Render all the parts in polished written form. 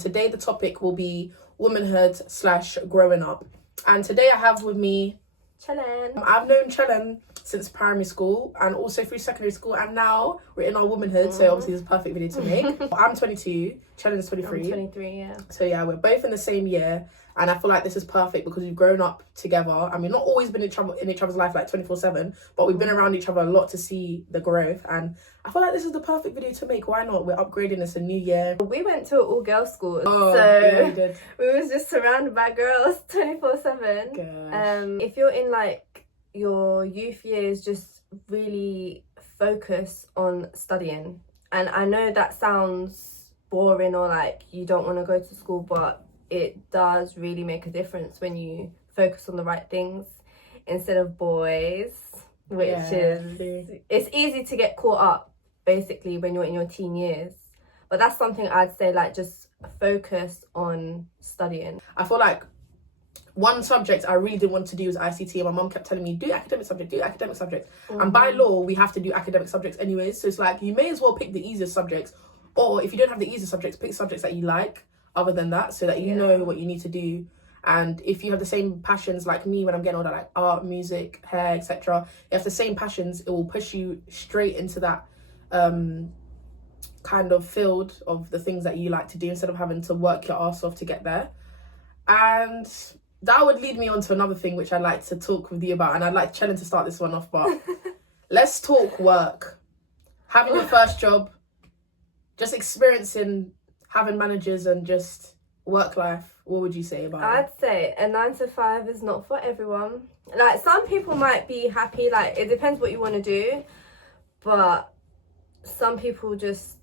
Today the topic will be womanhood / growing up. And today I have with me Chelen. I've known Chelen since primary school and also through secondary school, and now we're in our womanhood, so obviously it's a perfect video to make. I'm 22, Chelen's 23. I'm 23, yeah. So yeah, we're both in the same year, and I feel like this is perfect because we've grown up together. I mean, not always been in each other's life like 24/7, but we've been around each other a lot to see the growth, and I feel like this is the perfect video to make. Why not? We're upgrading. It's a new year. We went to an all-girls school, Oh, so yeah, we did. we was just surrounded by girls 24/7. If you're in like your youth years, just really focus on studying. And I know that sounds boring or like you don't want to go to school, but it does really make a difference when you focus on the right things instead of boys, which it's easy to get caught up basically when you're in your teen years. But that's something I'd say, like, just focus on studying. I feel like one subject I really didn't want to do was ICT, and my mum kept telling me, do academic subject. And by law, we have to do academic subjects anyways. So it's like, you may as well pick the easiest subjects, or if you don't have the easiest subjects, pick subjects that you like other than that, so that you know what you need to do. And if you have the same passions like me when I'm getting older, like art, music, hair, etc., you have the same passions, it will push you straight into that kind of field of the things that you like to do instead of having to work your ass off to get there. And that would lead me on to another thing which I'd like to talk with you about, and I'd like Chelen to start this one off, but let's talk work. Having your first job, just experiencing having managers and just work life. What would you say about it? I'd say a 9 to 5 is not for everyone. Like, some people might be happy, like, it depends what you want to do, but some people just,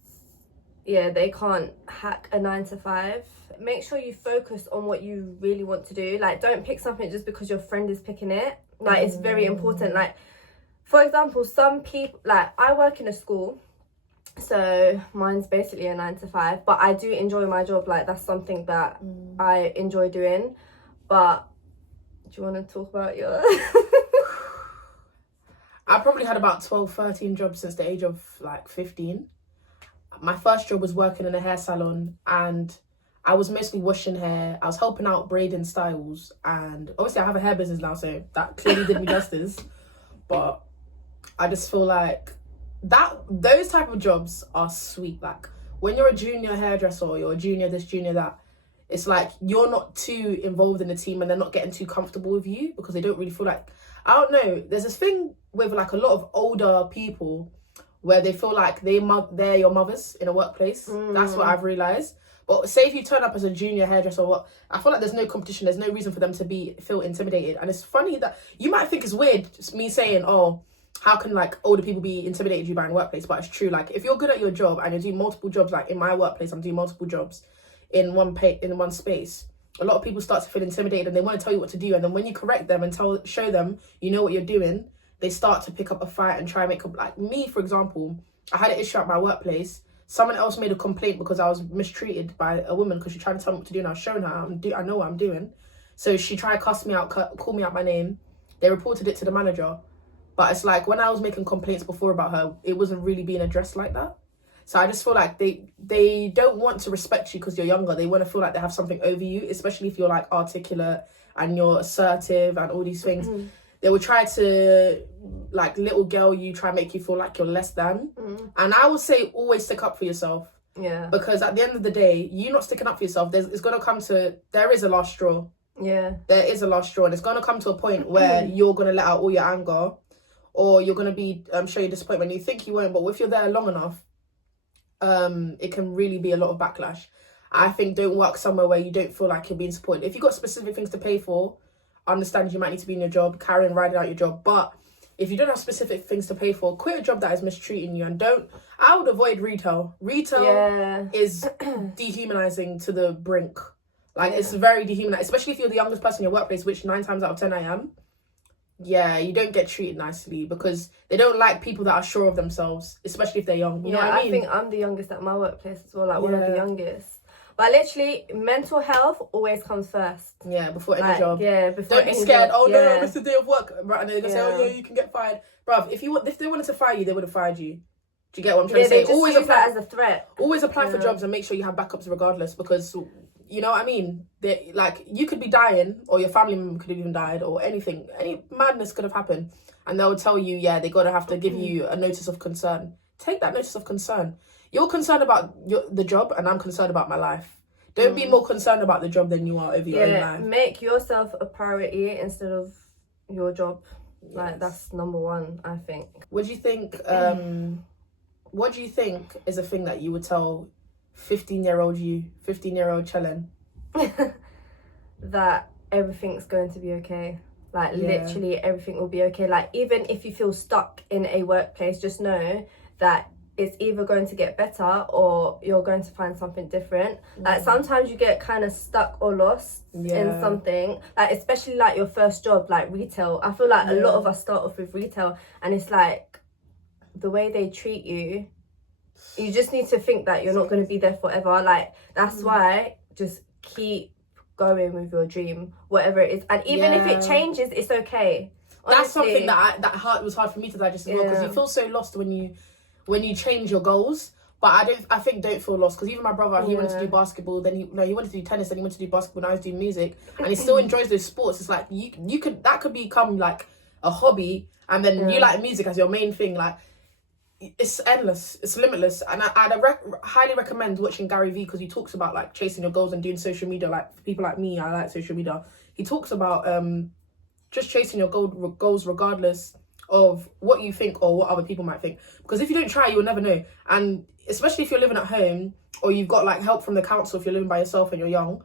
they can't hack a 9 to 5. Make sure you focus on what you really want to do. Like, don't pick something just because your friend is picking it. Like, it's very important. Like, for example, some people, like, I work in a school, so mine's basically a 9 to 5, but I do enjoy my job. Like, that's something that I enjoy doing. But do you want to talk about yours? I probably had about 12, 13 jobs since the age of like 15. My first job was working in a hair salon, and I was mostly washing hair. I was helping out braiding styles, and obviously I have a hair business now, so that clearly did me justice. But I just feel like those type of jobs are sweet. Like, when you're a junior hairdresser or you're a junior this, junior that, it's like you're not too involved in the team and they're not getting too comfortable with you because they don't really feel like, I don't know, there's this thing with like a lot of older people where they feel like they're your mothers in a workplace. That's what I've realised. But say if you turn up as a junior hairdresser, I feel like there's no competition. There's no reason for them to feel intimidated. And it's funny that you might think it's weird, just me saying, oh, how can like older people be intimidated you by in a workplace? But it's true. Like, if you're good at your job and you're doing multiple jobs, like in my workplace, I'm doing multiple jobs in one space. A lot of people start to feel intimidated and they want to tell you what to do. And then when you correct them and show them you know what you're doing, they start to pick up a fight and try and make up. Like me, for example, I had an issue at my workplace. Someone else made a complaint because I was mistreated by a woman because she tried to tell me what to do, and I was showing her I know what I'm doing. So she tried to cuss me out, call me out my name. They reported it to the manager. But it's like, when I was making complaints before about her, it wasn't really being addressed like that. So I just feel like they don't want to respect you because you're younger. They want to feel like they have something over you, especially if you're like articulate and you're assertive and all these things. They will try to like little girl you, try and make you feel like you're less than. And I would say always stick up for yourself. Yeah. Because at the end of the day, you not sticking up for yourself, it's going to come to, there is a last straw. Yeah. There is a last straw, and it's going to come to a point where you're going to let out all your anger, or you're going to be show your disappointment. You think you won't, but if you're there long enough, it can really be a lot of backlash. I think don't work somewhere where you don't feel like you're being supported. If you've got specific things to pay for, understand you might need to be in your job, carry on riding out your job. But if you don't have specific things to pay for, quit a job that is mistreating you, and I would avoid retail. Retail is dehumanizing to the brink. Like, it's very dehumanizing, especially if you're the youngest person in your workplace, which 9 times out of 10 I am. Yeah, you don't get treated nicely because they don't like people that are sure of themselves, especially if they're young. You know what I mean? I think I'm the youngest at my workplace as well, like one of the youngest. But literally, mental health always comes first. Yeah, before any job. Yeah, before don't be scared. Job. Oh no, it's the day of work, right? And they're gonna say, oh yeah, you can get fired, bruv. If they wanted to fire you, they would have fired you. Do you get what I'm trying to say? They just use that as a threat. Always apply for jobs and make sure you have backups regardless, because you know what I mean? Like, you could be dying, or your family member could have even died, or anything. Any madness could have happened. And they'll tell you, yeah, they gotta have to give you a notice of concern. Take that notice of concern. You're concerned about the job, and I'm concerned about my life. Don't be more concerned about the job than you are over your own life. Make yourself a priority instead of your job. Like, that's number one, I think. What do you think? What do you think is a thing that you would tell 15-year-old Chellen? That everything's going to be okay. Like, literally everything will be okay. Like, even if you feel stuck in a workplace, just know that it's either going to get better or you're going to find something different. Like, sometimes you get kind of stuck or lost in something, like, especially like your first job, like retail. I feel like a lot of us start off with retail, and it's like the way they treat you, you just need to think that you're not going to be there forever. Like, that's why just keep going with your dream, whatever it is, and even if it changes, it's okay. Honestly. That's something that was hard for me to digest as well, because you feel so lost when you change your goals. But I think don't feel lost, because even my brother, he wanted to do basketball, then he wanted to do tennis, then he wanted to do basketball, now he's doing music, and he still enjoys those sports. It's like you could become like a hobby, and then you like music as your main thing. Like, it's endless, it's limitless. And I'd highly recommend watching Gary Vee, because he talks about like chasing your goals and doing social media. Like, for people like me, I like social media. He talks about just chasing your goals regardless of what you think or what other people might think, because if you don't try, you'll never know. And especially if you're living at home, or you've got like help from the council, if you're living by yourself and you're young,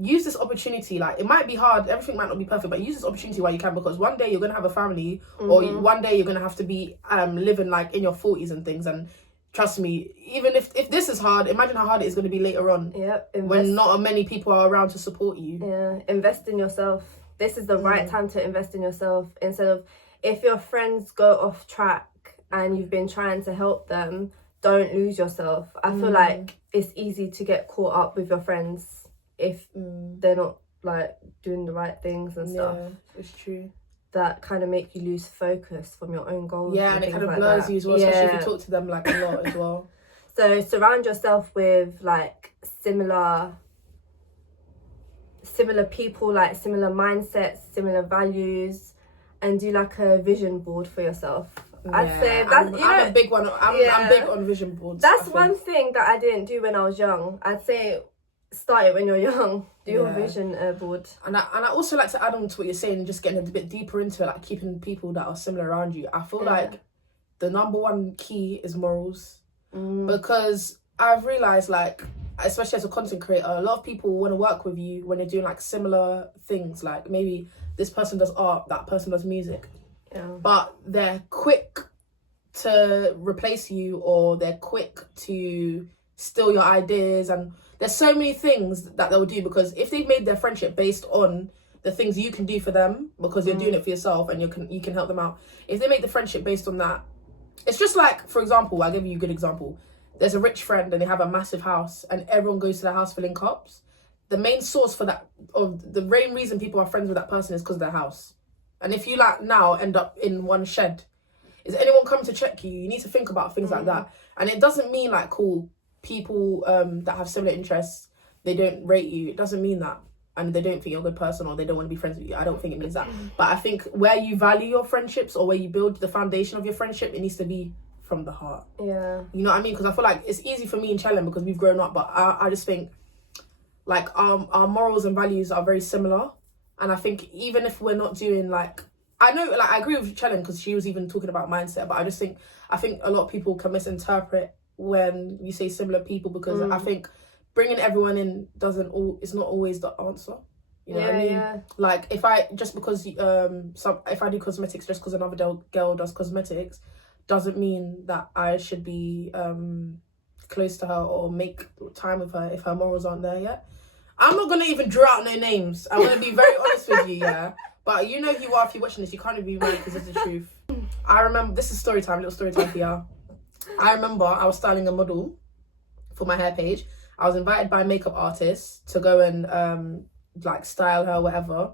use this opportunity. Like, it might be hard, everything might not be perfect, but use this opportunity while you can, because one day you're gonna have a family, or one day you're gonna have to be living like in your 40s and things. And trust me, even if this is hard, imagine how hard it is going to be later on. When not many people are around to support you. Invest in yourself. This is the right time to invest in yourself, instead of, if your friends go off track and you've been trying to help them, don't lose yourself. I feel like it's easy to get caught up with your friends if they're not like doing the right things and stuff. Yeah, it's true. That kind of make you lose focus from your own goals. Yeah, and it kind of blurs you as well, especially if you talk to them like a lot as well. So surround yourself with like similar people, like similar mindsets, similar values, and do like a vision board for yourself. I'd say that's I'm a big one. I'm big on vision boards. That's one thing that I didn't do when I was young. I'd say start it when you're young. Do your vision board. And I also like to add on to what you're saying, and just getting a bit deeper into it, like keeping people that are similar around you. I feel like the number one key is morals, because I've realized, like, especially as a content creator, a lot of people want to work with you when you're doing like similar things. Like, maybe this person does art, that person does music, but they're quick to replace you, or they're quick to steal your ideas. And there's so many things that they'll do, because if they've made their friendship based on the things you can do for them, because you're doing it for yourself and you can help them out, if they make the friendship based on that, it's just like, for example, I'll give you a good example. There's a rich friend and they have a massive house, and everyone goes to their house for link-ups. The main source for that, or the main reason people are friends with that person, is because of their house. And if you like now end up in one shed, is anyone coming to check you? You need to think about things like that. And it doesn't mean like, cool, people that have similar interests, they don't rate you. It doesn't mean that. And they don't think you're a good person, or they don't want to be friends with you. I don't think it means that. But I think where you value your friendships, or where you build the foundation of your friendship, it needs to be from the heart. Yeah. You know what I mean? Because I feel like it's easy for me and Chellen because we've grown up, but I just think like our morals and values are very similar. And I think even if we're not doing like, I know, like, I agree with Chellen because she was even talking about mindset, but I think a lot of people can misinterpret when you say similar people, because I think bringing everyone in it's not always the answer. You know what I mean? Yeah. Like, if I do cosmetics just because another girl does cosmetics, doesn't mean that I should be close to her or make time with her if her morals aren't there yet. I'm not gonna even draw out no names. I'm gonna be very honest with you, yeah. But you know who you are if you're watching this. You can't even be mad because it's the truth. I remember, this is story time, little story time for y'all. I remember I was styling a model for my hair page. I was invited by a makeup artist to go and like style her, whatever.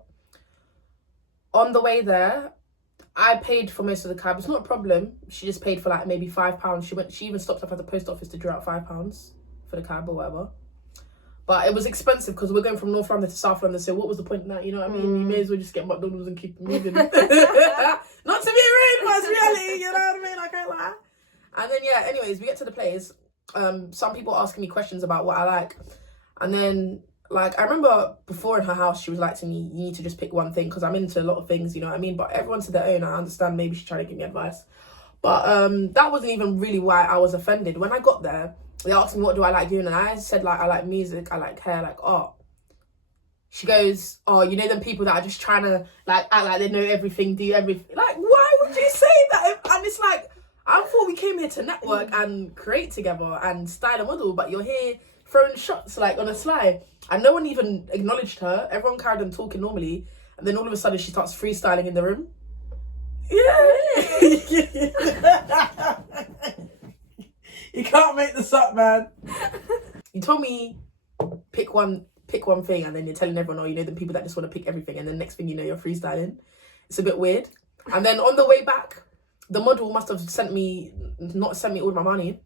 On the way there, I paid for most of the cab. It's not a problem. She just paid for like maybe £5. She even stopped up at the post office to draw out £5 for the cab or whatever. But it was expensive because we're going from North London to South London. So what was the point in that? You know what I mean? You may as well just get McDonald's and keep moving. Not to be rude, but it's reality. You know what I mean? I can't lie. And then yeah. Anyways, we get to the place. Some people asking me questions about what I like, and then like I remember before in her house she was like to me, you need to just pick one thing because I'm into a lot of things. You know what I mean? But everyone to their own. I understand. Maybe she's trying to give me advice, but that wasn't even really why I was offended. When I got there, they asked me what do I like doing, and I said like I like music, I like hair, I like art. She goes, oh, you know them people that are just trying to like act like they know everything, do everything. Like, why would you say that? And it's like, I thought we came here to network and create together and style a model, but you're here throwing shots like on a sly. And no one even acknowledged her. Everyone carried on talking normally, and then all of a sudden she starts freestyling in the room. Yeah. You can't make this up, man. You told me pick one thing, and then you're telling everyone, oh, you know, the people that just want to pick everything, and then next thing you know, you're freestyling. It's a bit weird. And then on the way back, the model must have not sent me all my money.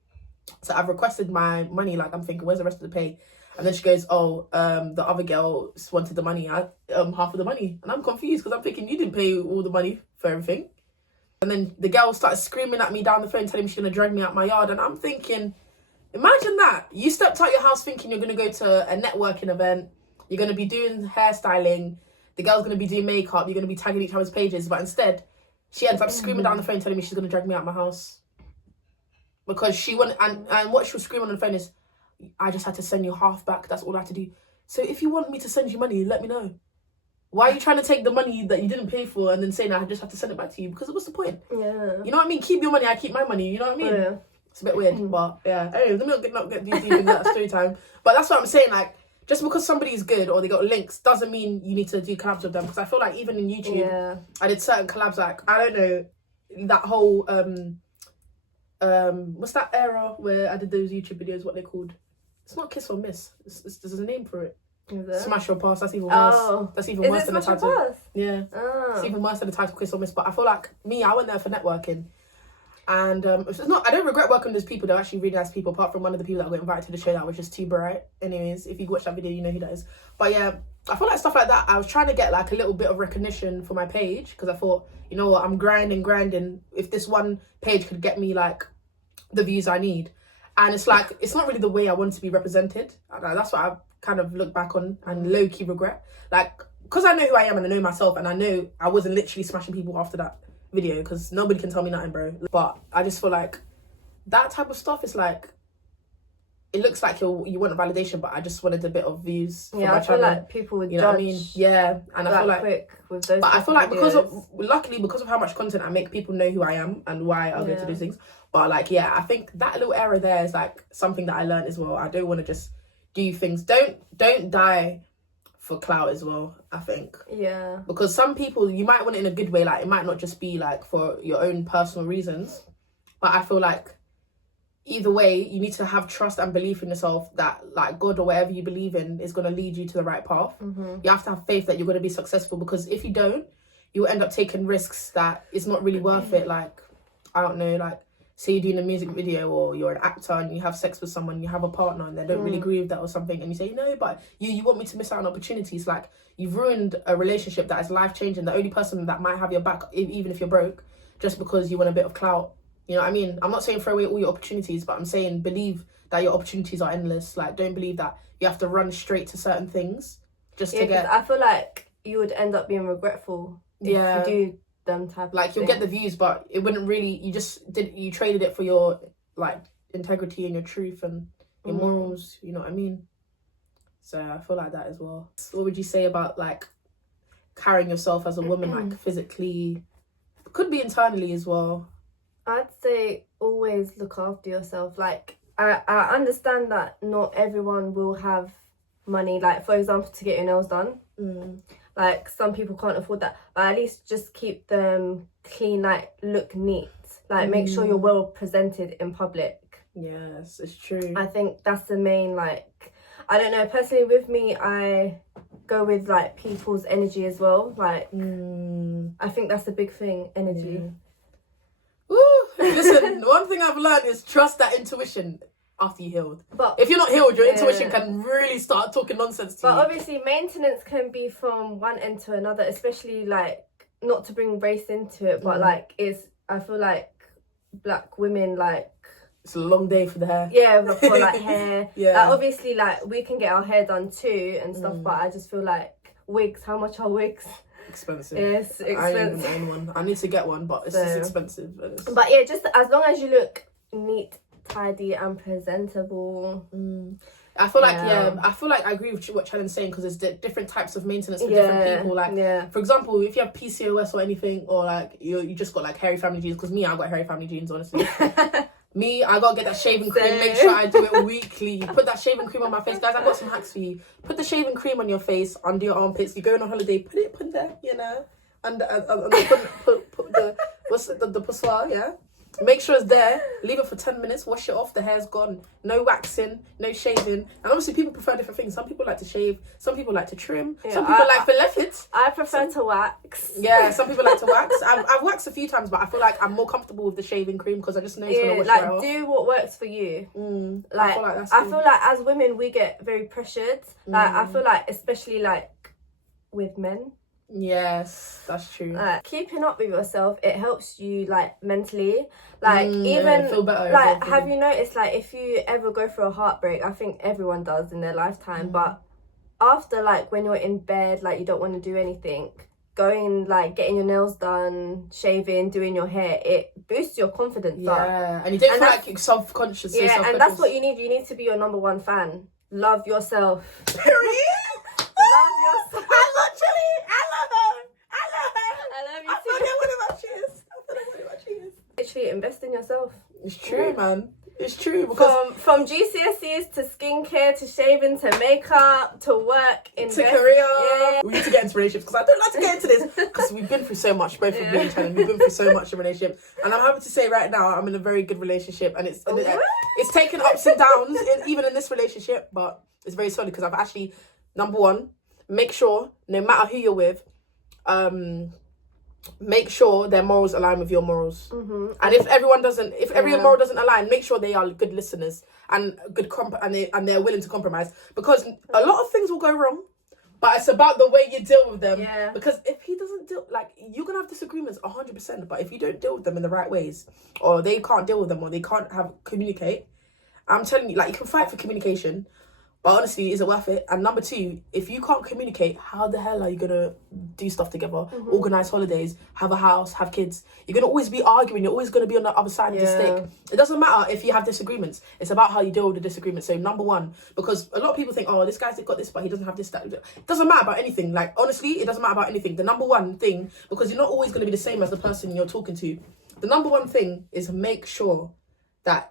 So I've requested my money. Like I'm thinking, where's the rest of the pay? And then she goes, oh, the other girl wanted the money, half of the money. And I'm confused because I'm thinking you didn't pay all the money for everything. And then the girl started screaming at me down the phone, telling me she's going to drag me out my yard. And I'm thinking, imagine that. You stepped out your house thinking you're going to go to a networking event. You're going to be doing hairstyling. The girl's going to be doing makeup. You're going to be tagging each other's pages. But instead, she ends up screaming down the phone, telling me she's going to drag me out my house. Because she wanted, and what she was screaming on the phone is, I just had to send you half back. That's all I had to do. So if you want me to send you money, let me know. Why are you trying to take the money that you didn't pay for and then saying I just have to send it back to you? Because what's the point? Yeah. You know what I mean? Keep your money, I keep my money. You know what I mean? Yeah. It's a bit weird, but yeah. Anyway, let me not get deep into that story time. But that's what I'm saying. Like, just because somebody's good or they got links doesn't mean you need to do collabs with them. Because I feel like even in YouTube, I did certain collabs. Like, I don't know, that whole what's that era where I did those YouTube videos? What they're called? It's not Kiss or Miss. There's a name for it. Smash or Pass. That's even worse. That's even worse than the title. Yeah. It's even worse than the title Kiss or Miss. But I feel like I went there for networking. And it's not, I don't regret working with those people. They're actually really nice people, apart from one of the people that got invited to the show that was just too bright. Anyways, if you watch that video, you know who that is. But yeah, I feel like stuff like that, I was trying to get like a little bit of recognition for my page, because I thought, you know what, I'm grinding. If this one page could get me like the views I need. And it's like, it's not really the way I want to be represented. That's what I kind of look back on and low-key regret. Like, because I know who I am and I know myself, and I know I wasn't literally smashing people after that video, because nobody can tell me nothing, bro. But I just feel like that type of stuff is like, it looks like you want a validation, but I just wanted a bit of views for my channel. Feel like people would judge, what I mean? Yeah, and I feel like quick with those. But I feel like luckily because of how much content I make, people know who I am and why I go to do things. But like, yeah, I think that little error there is like something that I learned as well. I don't want to just do things. Don't die for clout as well, I think. Yeah. Because some people, you might want it in a good way. Like, it might not just be like for your own personal reasons. But I feel like either way, you need to have trust and belief in yourself that like God or whatever you believe in is going to lead you to the right path. You have to have faith that you're going to be successful, because if you don't, you'll end up taking risks that it's not really worth it. Like, I don't know, like, say you're doing a music video or you're an actor and you have sex with someone, you have a partner and they don't really agree with that or something, and you say, no, but you want me to miss out on opportunities. Like, you've ruined a relationship that is life-changing. The only person that might have your back, even if you're broke, just because you want a bit of clout. You know what I mean? I'm not saying throw away all your opportunities, but I'm saying believe that your opportunities are endless. Like, don't believe that you have to run straight to certain things just to get... I feel like you would end up being regretful if you do them type of like, you'll get the views, but it wouldn't really... You traded it for your, like, integrity and your truth and your morals. You know what I mean? So I feel like that as well. What would you say about, like, carrying yourself as a woman, like, physically? Could be internally as well. I'd say always look after yourself. Like, I understand that not everyone will have money, like, for example, to get your nails done. Like, some people can't afford that, but at least just keep them clean, like, look neat. Like, make sure you're well presented in public. Yes, it's true. I think that's the main, like, I don't know, personally with me, I go with like people's energy as well. Like I think that's a big thing, energy. Woo! Listen, one thing I've learned is trust that intuition after you healed. But if you're not healed, your intuition can really start talking nonsense to you. But obviously maintenance can be from one end to another, especially like, not to bring race into it, but like I feel like black women, like, it's a long day for the hair. Yeah, for like hair. Yeah. Like, obviously, like, we can get our hair done too and stuff, but I just feel like wigs, how much are wigs? Expensive. It's expensive. I ain't even own one. I need to get one, but it's just expensive. But yeah, just as long as you look neat, tidy and presentable. I feel like I agree with what Shannon's saying, because there's different types of maintenance for different people. Like, for example, if you have PCOS or anything, or like you just got like hairy family genes, because me, I got hairy family genes, honestly. Me, I gotta get that shaving cream. Make sure I do it weekly. Put that shaving cream on my face, guys. I got some hacks for you. Put the shaving cream on your face, under your armpits. You're going on holiday, put there, you know, and put the the pissoir, yeah. Make sure it's there. Leave it for 10 minutes. Wash it off. The hair's gone. No waxing. No shaving. And obviously, people prefer different things. Some people like to shave. Some people like to trim. Some people like fillet it. I prefer to wax. Yeah, some people like to wax. I've waxed a few times, but I feel like I'm more comfortable with the shaving cream because I just know it's gonna wash it off. Do what works for you. Like, I feel like as women we get very pressured. Like I feel like, especially like with men. Yes, that's true. Keeping up with yourself, it helps you like mentally, like even feel better. Like, have you noticed, like, if you ever go through a heartbreak, I think everyone does in their lifetime, but after, like, when you're in bed, like, you don't want to do anything, going, like, getting your nails done, shaving, doing your hair, it boosts your confidence up. And you don't feel like you're self-conscious. Yeah, and that's what you need. You need to be your number one fan. Love yourself. Period. Love yourself. I feel like one of my cheers. Literally invest in yourself. It's true, man. It's true, because from GCSEs to skincare to shaving to makeup to work to career. Yeah. We need to get into relationships, because I don't like to get into this, because we've been through so much, both of me and Shannon. We've been through so much in relationship, and I'm happy to say right now I'm in a very good relationship, and it's taken ups and downs even in this relationship, but it's very solid, because I've actually, number one, make sure no matter who you're with, make sure their morals align with your morals. And if every moral doesn't align, make sure they are good listeners and good and they're willing to compromise, because a lot of things will go wrong, but it's about the way you deal with them. Because if he doesn't deal, like, you're gonna have disagreements 100%, but if you don't deal with them in the right ways, or they can't deal with them, or they can't communicate, I'm telling you, like, you can fight for communication, but honestly, is it worth it? And number two, if you can't communicate, how the hell are you gonna do stuff together, organize holidays, have a house, have kids? You're gonna always be arguing. You're always gonna be on the other side of the stick. It doesn't matter if you have disagreements. It's about how you deal with the disagreements. So number one, because a lot of people think, oh, this guy's got this, but he doesn't have this, that. It doesn't matter about anything. Like, honestly, it doesn't matter about anything. The number one thing, because you're not always gonna be the same as the person you're talking to. The number one thing is make sure that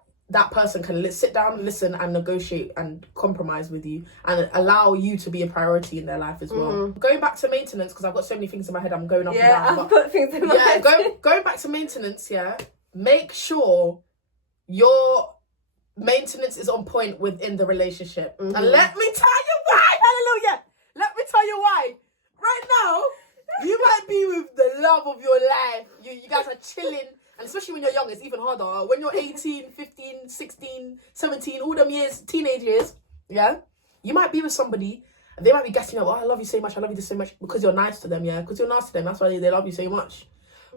person can sit down, listen, and negotiate and compromise with you, and allow you to be a priority in their life as well. Going back to maintenance, because I've got so many things in my head, I'm going up and down. I've got things in my head. Going back to maintenance, make sure your maintenance is on point within the relationship. And let me tell you why, hallelujah! Let me tell you why. Right now, you might be with the love of your life. You guys are chilling. And especially when you're young, it's even harder. When you're 18, 15, 16, 17, all them years, teenage years, you might be with somebody, and they might be guessing, oh, I love you so much, I love you so much, because you're nice to them, because you're nice to them, that's why they love you so much.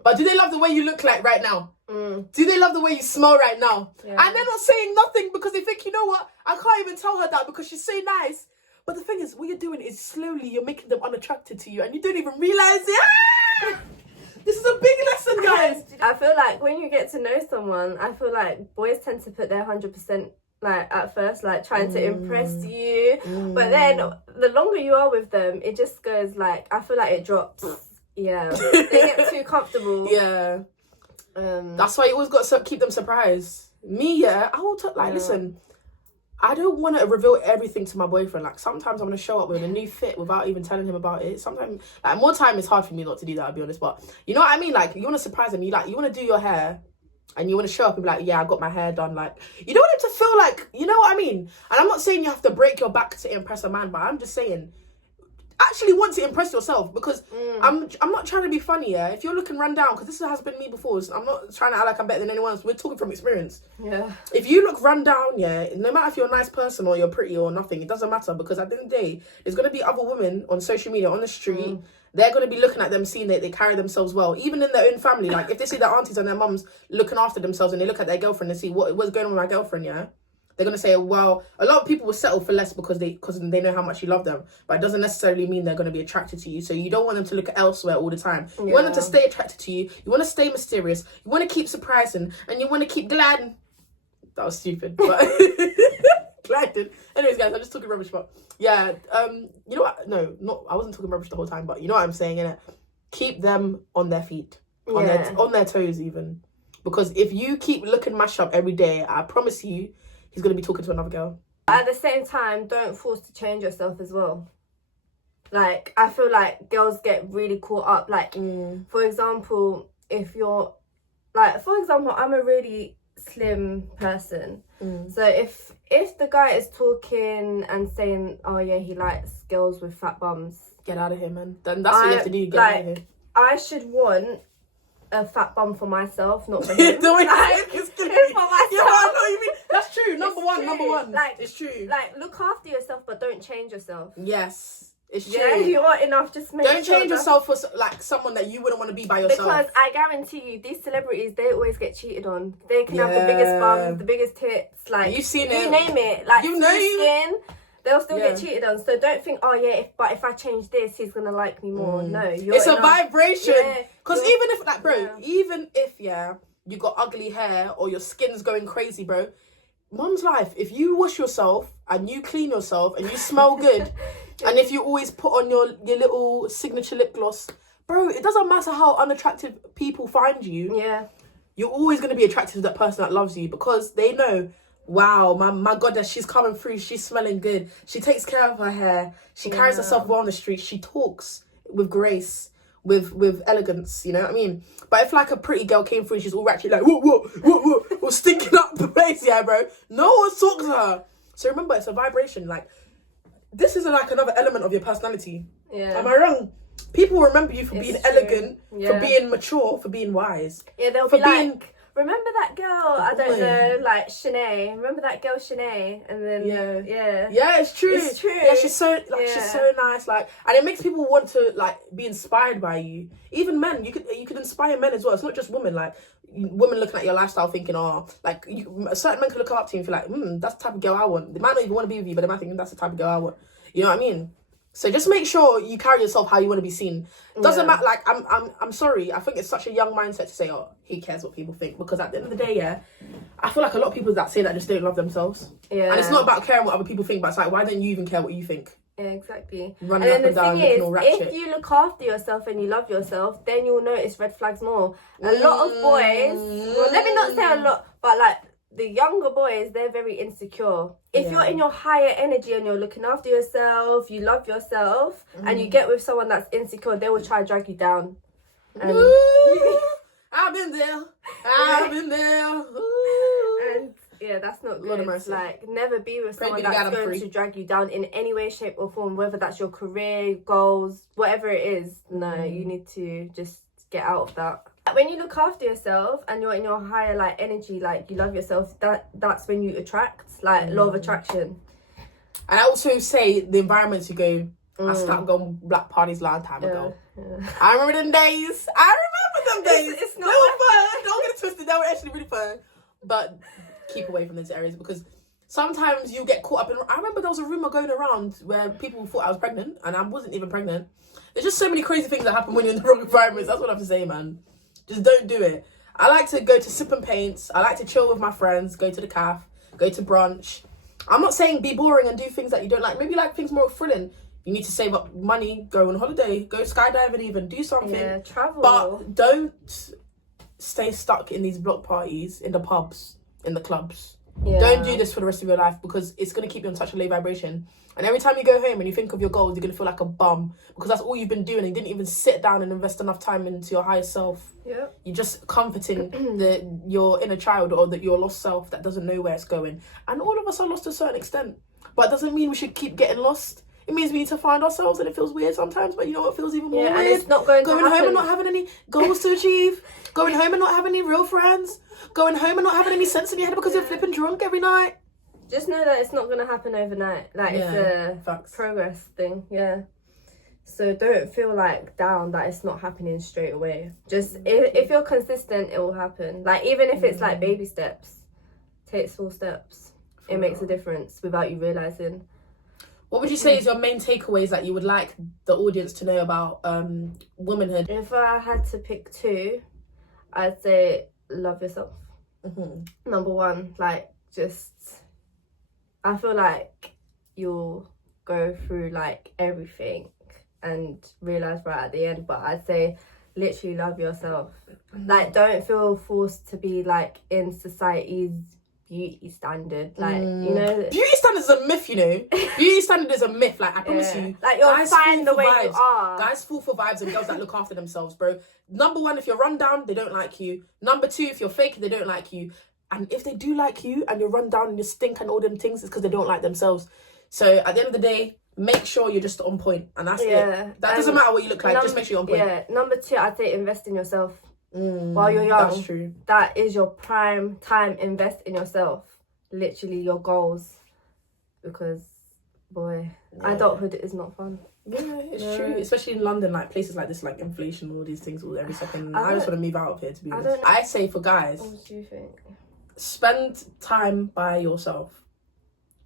But do they love the way you look like right now? Do they love the way you smell right now? And they're not saying nothing because they think, you know what, I can't even tell her that because she's so nice. But the thing is, what you're doing is slowly you're making them unattracted to you, and you don't even realize it. This is a big lesson, guys. I feel like when you get to know someone, I feel like boys tend to put their 100%, like, at first, like, trying to impress you. But then the longer you are with them, it just goes, like, I feel like it drops. They get too comfortable. That's why you always got to keep them surprised. Me, I will listen, I don't want to reveal everything to my boyfriend. Like, sometimes I'm going to show up with a new fit without even telling him about it. Sometimes, like, more time it's hard for me not to do that, I'll be honest. But you know what I mean? Like, you want to surprise him. You want to do your hair, and you want to show up and be like, yeah, I got my hair done. Like, you don't want him to feel like, you know what I mean? And I'm not saying you have to break your back to impress a man, but I'm just saying, actually want to impress yourself, because I'm not trying to be funny, yeah? If you're looking run down, because this has been me before, so I'm not trying to act like I'm better than anyone else. We're talking from experience. Yeah. If you look run down, yeah, no matter if you're a nice person or you're pretty or nothing, it doesn't matter, because at the end of the day, there's going to be other women on social media, on the street, they're going to be looking at them, seeing that they carry themselves well, even in their own family. Like, if they see their aunties and their mums looking after themselves and they look at their girlfriend and see what's going on with my girlfriend, yeah? They're going to say, well, a lot of people will settle for less because they know how much you love them. But it doesn't necessarily mean they're going to be attracted to you. So you don't want them to look elsewhere all the time. You want them to stay attracted to you. You want to stay mysterious. You want to keep surprising. And you want to keep gliding. That was stupid. But gliding. Anyways, guys, I'm just talking rubbish. But yeah, you know what? No, I wasn't talking rubbish the whole time. But you know what I'm saying, innit? Keep them on their feet. On their toes even. Because if you keep looking mashed up every day, I promise you, he's going to be talking to another girl. At the same time, don't force to change yourself as well. Like, I feel like girls get really caught up. Like, for example, if you're... Like, for example, I'm a really slim person. So if the guy is talking and saying, oh, yeah, he likes girls with fat bums... Get out of here, man. Then that's what you have to do. Get out of here. I should want a fat bum for myself, not for him. The way like, it's for myself. Yeah, I know what you mean. That's true. Number one. Like, it's true. Like, look after yourself, but don't change yourself. Yes, it's true. Yeah, you are enough. Just make don't change yourself for like someone that you wouldn't want to be by yourself. Because I guarantee you, these celebrities, they always get cheated on. They can have the biggest bums, the biggest tits. Like, you've seen it. You name it. Like, you know skin. They'll still get cheated on. So don't think, oh yeah, if I change this, he's gonna like me more. No, it's a vibration. Because even if, like, bro, even if you got ugly hair or your skin's going crazy, bro, mum's life. If you wash yourself and you clean yourself and you smell good, and if you always put on your little signature lip gloss, bro, it doesn't matter how unattractive people find you. Yeah, you're always gonna be attracted to that person that loves you, because they know, wow, my goddess, she's coming through, she's smelling good, she takes care of her hair, she carries herself well on the street, she talks with grace, with elegance, you know what I mean? But if like a pretty girl came through and she's all ratchet, like whoa, stinking up the place, yeah, bro, no one's talking to her. So remember, it's a vibration. Like, this is like another element of your personality. Am I wrong? People remember you for being elegant, for being mature, for being wise. Yeah, they'll be like, remember that girl? I don't know, like Shanae. Remember that girl Shanae? And then yeah, it's true. It's true. Yeah, she's so she's so nice. Like, and it makes people want to like be inspired by you. Even men, you could inspire men as well. It's not just women. Like, women looking at your lifestyle, thinking, oh, like certain men could look up to you and feel like, that's the type of girl I want. They might not even want to be with you, but they might think that's the type of girl I want. You know what I mean? So just make sure you carry yourself how you want to be seen. Doesn't matter. Like, I'm sorry. I think it's such a young mindset to say, oh, he cares what people think. Because at the end of the day, I feel like a lot of people that say that just don't love themselves. Yeah. And it's not about caring what other people think, but it's like, why don't you even care what you think? Yeah, exactly. Running up and down, looking all ratchet. If you look after yourself and you love yourself, then you'll notice red flags more. A lot of boys, well, let me not say a lot, but like, the younger boys, they're very insecure. If you're in your higher energy and you're looking after yourself, you love yourself, and you get with someone that's insecure, they will try to drag you down. And I've been there. I've been there. And yeah, that's not good. Like, never be with someone that's going to drag you down in any way, shape or form, whether that's your career, goals, whatever it is. No, you need to just get out of that. When you look after yourself and you're in your higher like energy, like you love yourself, that's when you attract, like law of attraction. And I also say the environments you go, I started going black parties a long time ago. I remember them days. It's not fun. Don't get it twisted. They were actually really fun. But keep away from those areas, because sometimes you get caught up in... I remember there was a rumour going around where people thought I was pregnant and I wasn't even pregnant. There's just so many crazy things that happen when you're in the wrong environments. That's what I have to say, man. Just don't do it. I like to go to sip and paints. I like to chill with my friends, go to the cafe, go to brunch. I'm not saying be boring and do things that you don't like. Maybe like things more thrilling. You need to save up money, go on holiday, go skydiving even, do something. Yeah, travel. But don't stay stuck in these block parties, in the pubs, in the clubs. Yeah. Don't do this for the rest of your life, because it's going to keep you on such a low vibration. And every time you go home and you think of your goals, you're going to feel like a bum, because that's all you've been doing. And you didn't even sit down and invest enough time into your higher self. Yeah. You're just comforting your inner child, or your lost self that doesn't know where it's going. And all of us are lost to a certain extent. But it doesn't mean we should keep getting lost. It means we need to find ourselves, and it feels weird sometimes, but you know what feels even more Yeah, and weird? it's not going to Going happen. home and not having any goals to achieve. Going home and not having any real friends. Going home and not having any sense in your head because you're flipping drunk every night. Just know that it's not going to happen overnight. Like, it's a progress thing, yeah. So don't feel like down that it's not happening straight away. Just, if you're consistent, it will happen. Like, even if it's like baby steps, take small steps. It makes a difference without you realising. What would you say is your main takeaways that you would like the audience to know about womanhood? If I had to pick two, I'd say love yourself. Number one, like, just, I feel like you'll go through like everything and realise right at the end, but I'd say literally love yourself. Like, don't feel forced to be like in society's beauty standard, like, you know, beauty standard is a myth, you know. Beauty standard is a myth, like, I promise you. Like, you're fine the way you are. Guys fall for vibes and girls that look after themselves, bro. Number one, if you're run down, they don't like you. Number two, if you're fake, they don't like you. And if they do like you and you're run down and you stink and all them things, it's because they don't like themselves. So at the end of the day, make sure you're just on point, and that's it. That doesn't matter what you look like, just make sure you're on point. Yeah. Number two, I'd say invest in yourself. While you're young. That's true. That is your prime time. Invest in yourself. Literally your goals. Because, boy, adulthood is not fun. Yeah, it's true. Especially in London, like places like this, like inflation, all these things, all every second. I just want to move out of here, to be honest. I say for guys, what do you think? Spend time by yourself.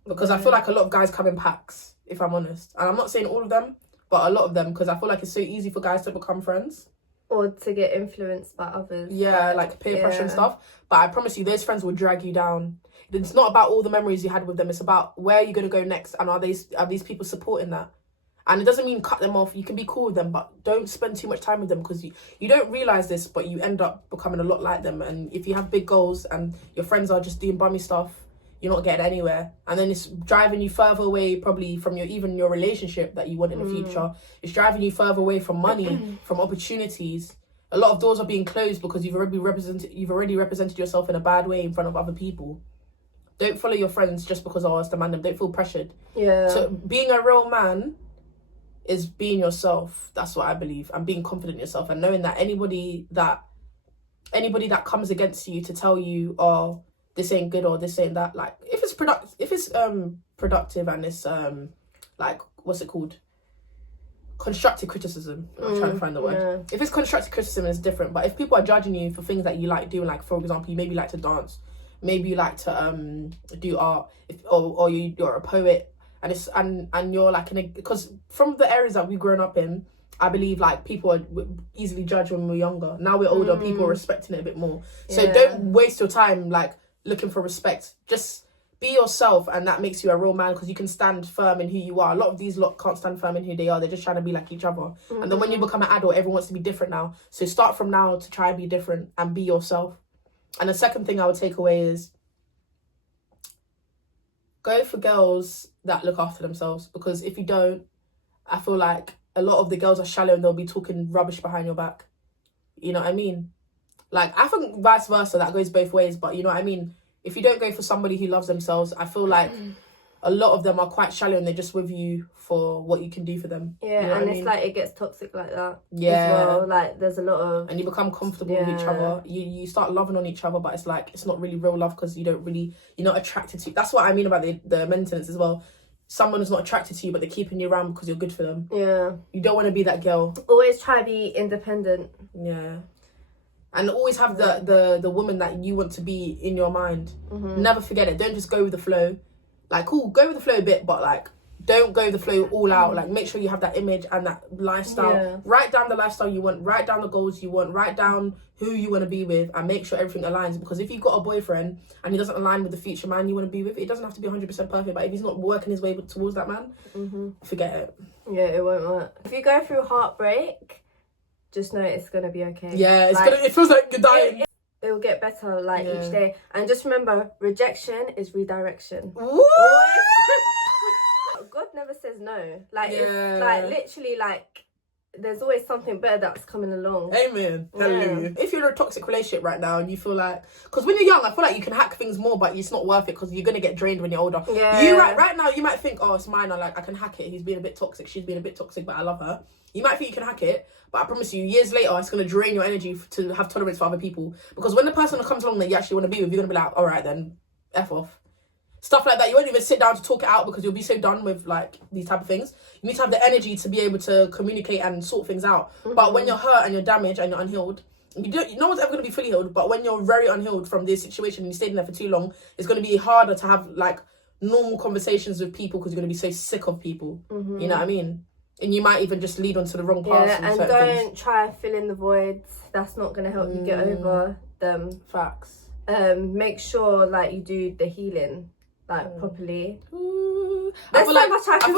Because I feel like a lot of guys come in packs, if I'm honest. And I'm not saying all of them, but a lot of them, because I feel like it's so easy for guys to become friends. Or to get influenced by others. Yeah, like peer pressure and stuff. But I promise you, those friends will drag you down. It's not about all the memories you had with them. It's about where you're going to go next, and are these people supporting that? And it doesn't mean cut them off. You can be cool with them, but don't spend too much time with them, because you don't realise this, but you end up becoming a lot like them. And if you have big goals and your friends are just doing bummy stuff, you're not getting anywhere. And then it's driving you further away probably from your relationship that you want in the future. It's driving you further away from money, from opportunities. A lot of doors are being closed because you've already represented yourself in a bad way in front of other people. Don't follow your friends just because it's demanding. Don't feel pressured. Yeah. So being a real man is being yourself. That's what I believe. And being confident in yourself, and knowing that anybody that comes against you to tell you, oh, this ain't good or this ain't that, like, if it's productive and it's like, what's it called, constructive criticism. I'm trying to find the word. If it's constructive criticism, it's different. But if people are judging you for things that you like doing, like, for example, you maybe like to dance, maybe you like to do art, or you're a poet, and it's and you're like because from the areas that we've grown up in, I believe like people are easily judged when we were younger. Now we're older, people are respecting it a bit more. So don't waste your time like looking for respect. Just be yourself, and that makes you a real man, because you can stand firm in who you are. A lot of these lot can't stand firm in who they are. They're just trying to be like each other. And then when you become an adult, everyone wants to be different now. So start from now to try and be different and be yourself. And the second thing I would take away is go for girls that look after themselves, because if you don't, I feel like a lot of the girls are shallow and they'll be talking rubbish behind your back. You know what I mean? Like, I think vice versa, that goes both ways, but you know what I mean? If you don't go for somebody who loves themselves, I feel like a lot of them are quite shallow and they're just with you for what you can do for them. Yeah, you know and it's like it gets toxic like that. Yeah. As well. Like, there's a lot of... And you become comfortable with each other. You start loving on each other, but it's like, it's not really real love, because you're not attracted to... That's what I mean about the maintenance as well. Someone is not attracted to you, but they're keeping you around because you're good for them. Yeah. You don't want to be that girl. Always try to be independent. Yeah. And always have the woman that you want to be in your mind. Never forget it. Don't just go with the flow. Like, cool, go with the flow a bit, but like, don't go with the flow all out. Like, make sure you have that image and that lifestyle. Yeah. Write down the lifestyle you want. Write down the goals you want. Write down who you want to be with, and make sure everything aligns. Because if you've got a boyfriend and he doesn't align with the future man you want to be with, it doesn't have to be 100% perfect. But if he's not working his way towards that man, forget it. Yeah, it won't work. If you go through heartbreak, just know it's gonna be okay. Yeah, it feels like you're dying. It will get better each day. And just remember, rejection is redirection. God never says no. Like, it's like literally like there's always something better that's coming along. Amen. Yeah. Hallelujah. If you're in a toxic relationship right now and you feel like, because when you're young, I feel like you can hack things more, but it's not worth it because you're gonna get drained when you're older. Yeah. You right now, you might think, oh, it's mine. I can hack it. He's being a bit toxic. She's being a bit toxic, but I love her. You might think you can hack it, but I promise you, years later, it's gonna drain your energy to have tolerance for other people. Because when the person comes along that you actually want to be with, you're gonna be like, all right, then F off. Stuff like that, you won't even sit down to talk it out because you'll be so done with like these type of things. You need to have the energy to be able to communicate and sort things out. But when you're hurt and you're damaged and you're unhealed, no one's ever going to be fully healed, but when you're very unhealed from this situation and you stayed in there for too long, it's going to be harder to have like normal conversations with people because you're going to be so sick of people. You know what I mean? And you might even just lead onto the wrong path. Yeah, and don't try fill in the voids. That's not going to help you get over them. Facts. Make sure like you do the healing like properly. I feel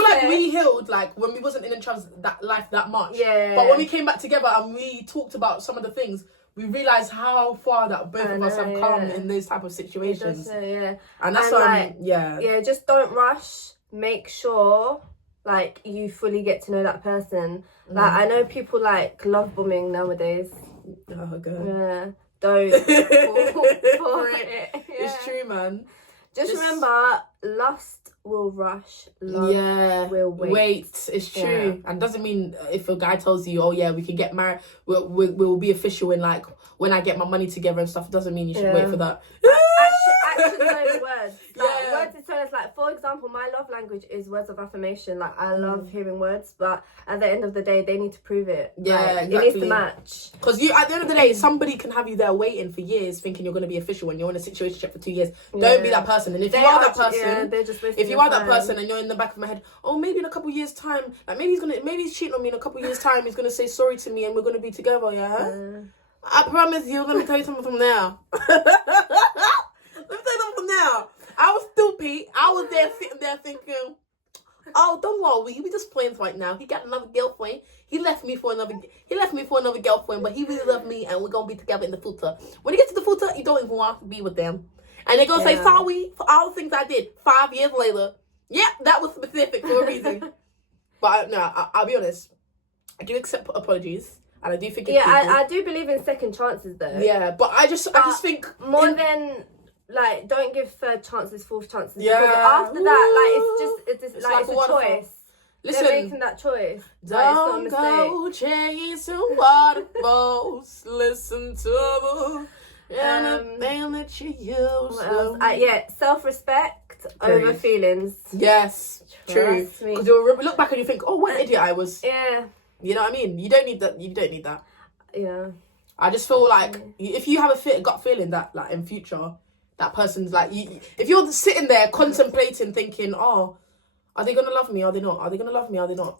like we healed like when we wasn't in each other's life that much. Yeah. But when we came back together and we talked about some of the things, we realised how far that both of us have come in those type of situations. Yeah. And that's why yeah, just don't rush. Make sure like you fully get to know that person. Like I know people like love bombing nowadays. Oh god. Yeah. Don't fall for it. Yeah. It's true, man. Just remember, lust will rush, love will wait. It's true. And doesn't mean if a guy tells you, oh yeah, we can get married, we'll be official in like when I get my money together and stuff, it doesn't mean you should wait for that. Actually know the words. Like, words is telling us, like, for example, my love language is words of affirmation. Like, I love hearing words, but at the end of the day, they need to prove it. Yeah, like, exactly. It needs to match. Because at the end of the day, somebody can have you there waiting for years thinking you're going to be official when you're in a situationship for 2 years. Don't be that person. And if you are that person, they're just if you are that person and you're in the back of my head, oh, maybe in a couple years' time, like maybe he's cheating on me in a couple years' time, he's going to say sorry to me and we're going to be together, yeah? I promise you, let me tell you something from now. Let me tell you something from now. I was stupid. I was there sitting there thinking, oh, don't worry, we just playing right now. He got another girlfriend. He left me for another girlfriend, but he really loved me and we're gonna be together in the future. When you get to the future, you don't even want to be with them. And they're gonna say sorry for all the things I did 5 years later. Yeah, that was specific for a reason. But I'll be honest, I do accept apologies. And I do forgive people. I do believe in second chances though. Yeah, but I just think more than like don't give third chances, fourth chances. Yeah. Because after that, like it's like a choice. Listen, they're making that choice. Don't go chasing waterfalls. Listen to anything that you use. Self-respect over feelings. Yes, true. Because you'll look back and you think, oh, what an idiot I was. Yeah. You know what I mean? You don't need that. Yeah. I just feel like if you have a gut feeling that like in future that person's like if you're sitting there contemplating, thinking, oh, are they gonna love me? Are they not? Are they gonna love me? Are they not?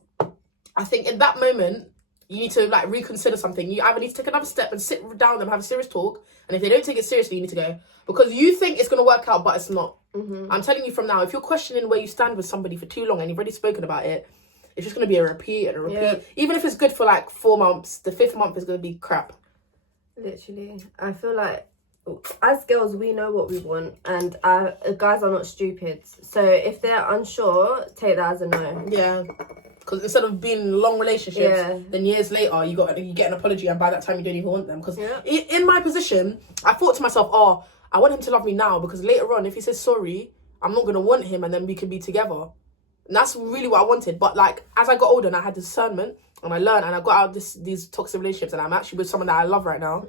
I think in that moment you need to like reconsider something. You either need to take another step and sit down with them, have a serious talk, and if they don't take it seriously, you need to go because you think it's gonna work out, but it's not. I'm telling you from now, if you're questioning where you stand with somebody for too long and you've already spoken about it. It's just going to be a repeat and a repeat. Yeah. Even if it's good for like 4 months, the 5th month is going to be crap. Literally. I feel like as girls, we know what we want and guys are not stupid. So if they're unsure, take that as a no. Yeah. Because instead of being in long relationships, then years later, you get an apology and by that time you don't even want them. Because in my position, I thought to myself, oh, I want him to love me now because later on, if he says sorry, I'm not going to want him and then we can be together. And that's really what I wanted. But like as I got older and I had discernment and I learned and I got out of these toxic relationships and I'm actually with someone that I love right now.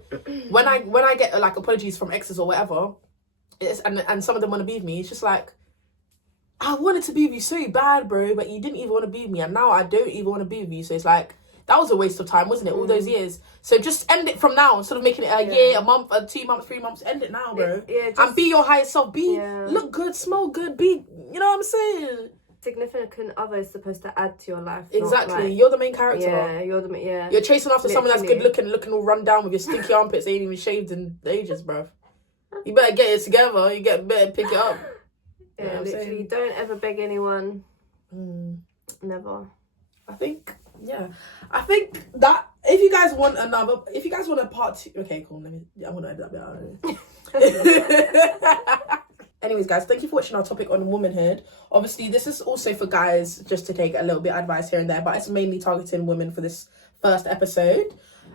when I get like apologies from exes or whatever, and some of them want to be with me, it's just like I wanted to be with you so bad, bro, but you didn't even want to be with me, and now I don't even want to be with you. So it's like that was a waste of time, wasn't it? All those years. So just end it from now instead of making it a year, a month, 2 months, 3 months. End it now, bro. And be your highest self. Look good, smell good. Be, you know what I'm saying? Significant other is supposed to add to your life. Exactly. Like, you're the main character. Yeah, You're chasing after someone that's good looking all run down with your stinky armpits. They ain't even shaved in ages, bruv. You better get it together. You better pick it up. Yeah, literally. Don't ever beg anyone. Never. I think that if you guys want a part 2, okay, cool. I'm gonna edit that bit out. anyways, guys, thank you for watching our topic on womanhood. Obviously, this is also for guys, just to take a little bit of advice here and there, but it's mainly targeting women for this first episode.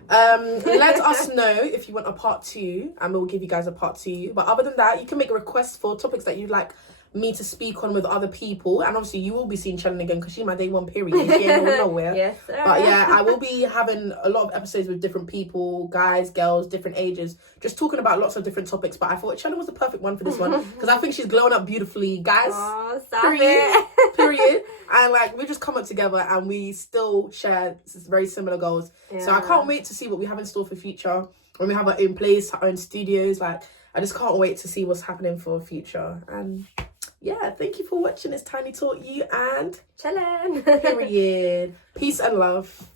Let us know if you want a part 2, and we'll give you guys a part 2. But other than that, you can make a request for topics that you'd like me to speak on with other people, and obviously you will be seeing Shannon again because she's my day one period. She ain't going nowhere. Yes, sir. But yeah, I will be having a lot of episodes with different people, guys, girls, different ages, just talking about lots of different topics. But I thought Shannon was the perfect one for this one because I think she's glowing up beautifully, guys. Oh, stop period. it. Period. And like, we just come up together and we still share very similar goals. Yeah. So I can't wait to see what we have in store for future when we have our own place, our own studios. Like, I just can't wait to see what's happening for future. And yeah, thank you for watching. It's Tiny Taught You and Chillin'. period. Peace and love.